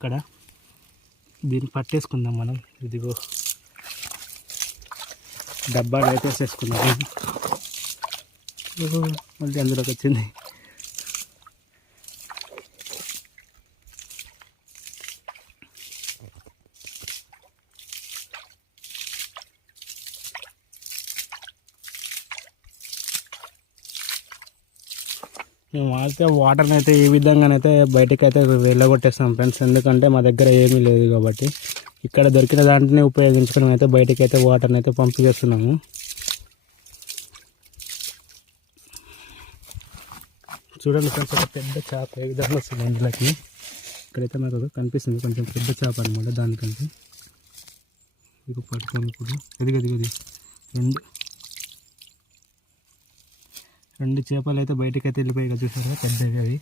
ఇక్కడ దీన్ని పట్టేసుకుందాం మనం. ఇదిగో డబ్బాలు అయితే వేసేసుకుందాం. మళ్ళీ అందులోకి వచ్చింది. మేము అయితే వాటర్ని అయితే ఈ విధంగానైతే బయటకు అయితే వెళ్ళగొట్టేస్తాం ఫ్రెండ్స్. ఎందుకంటే మా దగ్గర ఏమీ లేదు కాబట్టి ఇక్కడ దొరికిన దాంట్ని ఉపయోగించుకొని అయితే బయటకు అయితే వాటర్ని అయితే పంపించేస్తున్నాము. చూడండి ఫ్రెండ్స్, ఒక పెద్ద చేప ఏ విధంగా వస్తుంది ఇందులోకి. ఇక్కడైతే నాకు కనిపిస్తుంది కొంచెం పెద్ద చేప అనమాట. దానికంటే ఇది పట్టుకొని ఇప్పుడు ఎదిగది రెండు చేపలు అయితే బయటకు అయితే వెళ్ళిపోయి చూసారా, పెద్దవి అవి.